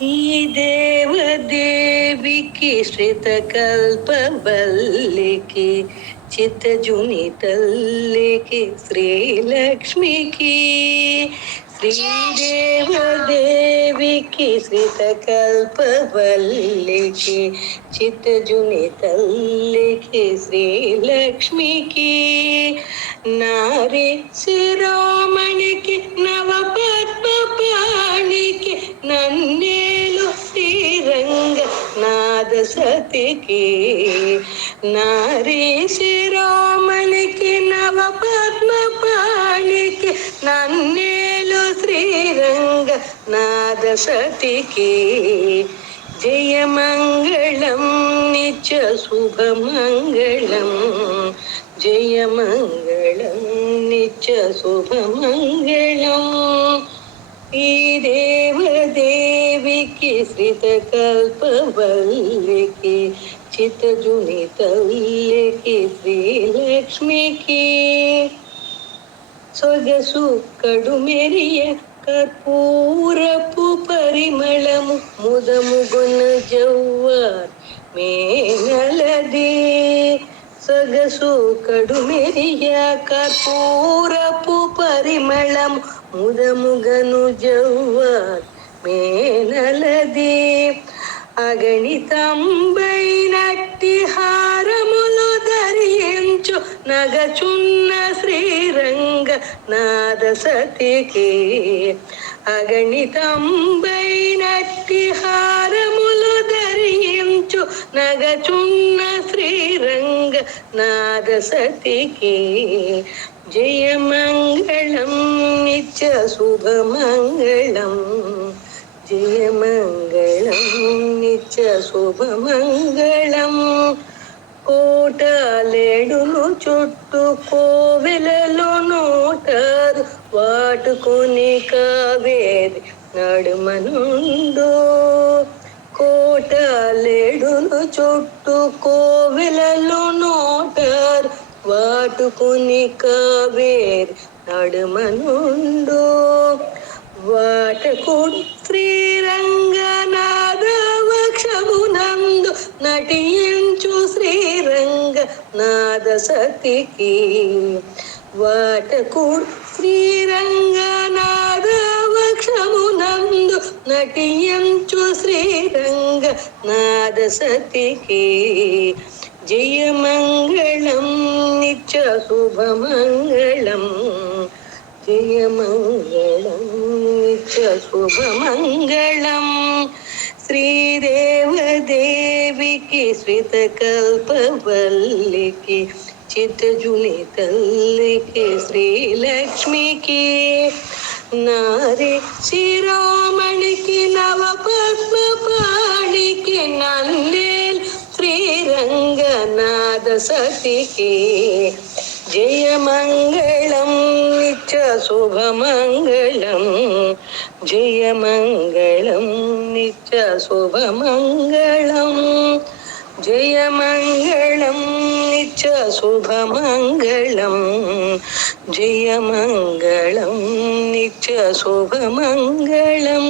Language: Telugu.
ఈ దేవదేవికి శ్రితకల్పవల్లికి చిత్తజుని తల్లికి శ్రీలక్ష్మికి శ్రీదేవదేవికి శ్రితకల్పవల్లికి చిత్తజుని తల్లికి శ్రీలక్ష్మికి నారి శిరోమణికి నవపద్మపాణికి నన్నేలు శ్రీరంగ నాద సతికి నారీ శిరోమణికి నవపద్మపాణికి నన్నేలు శ్రీరంగ నాద సతికి జయమంగళం నిత్య శుభమంగళం జయమంగళం నిత్య శుభమంగళం ఈ దేవదేవికి శ్రితకల్పవల్లికి చిత్తజుని తల్లికి శ్రీలక్ష్మికి సొగసు కడుమెరియ కర్పూరపు పరిమళము ముదముగున జవ్వార్ మేనలది సొగసు కడుమెరియ కర్పూరపు పరిమళం ముదముగను జవ్వార్ మేనలది అగణితంబైనట్టి హారములు ధరించు నగచున్న శ్రీరంగ నాద సతికి అగణితంబైనట్టి హారములు ధరించు నగచున్న శ్రీరంగ నాద సతికి జయమంగళం నిత్య శుభమంగళం జయమంగళం నిత్య శుభమంగళం కోటలేడును చుట్టూ కోవెలలో నోటారు వాటుకొని కావేరి నడుమనుండు కోటలేడును చుట్టూ కోవెలలో నోటారు వాటుకొని కావేరి నడుమనుండు వాటకుడు శ్రీరంగనాదవక్షమునందు నటించు శ్రీరంగ నాద సతికి వాటకుడు శ్రీరంగనాదవక్షమునందు నటించు శ్రీరంగ నాద సతికి జయమంగళం నిత్య శుభమంగళం జయమంగళం నిత్య శుభమంగళం శ్రీదేవదేవికి శ్రితకల్పవల్లికి చిత్తజుని తల్లికి శ్రీలక్ష్మికి నారి శిరోమణికి నవపద్మపాణికి నన్నేల్ శ్రీరంగ నాద సతికి జయమంగళం నిత్య శుభమంగళం జయమంగళం నిత్య శుభమంగళం జయమంగళం నిత్య శుభమంగళం జయమంగళం నిత్య శుభమంగళం.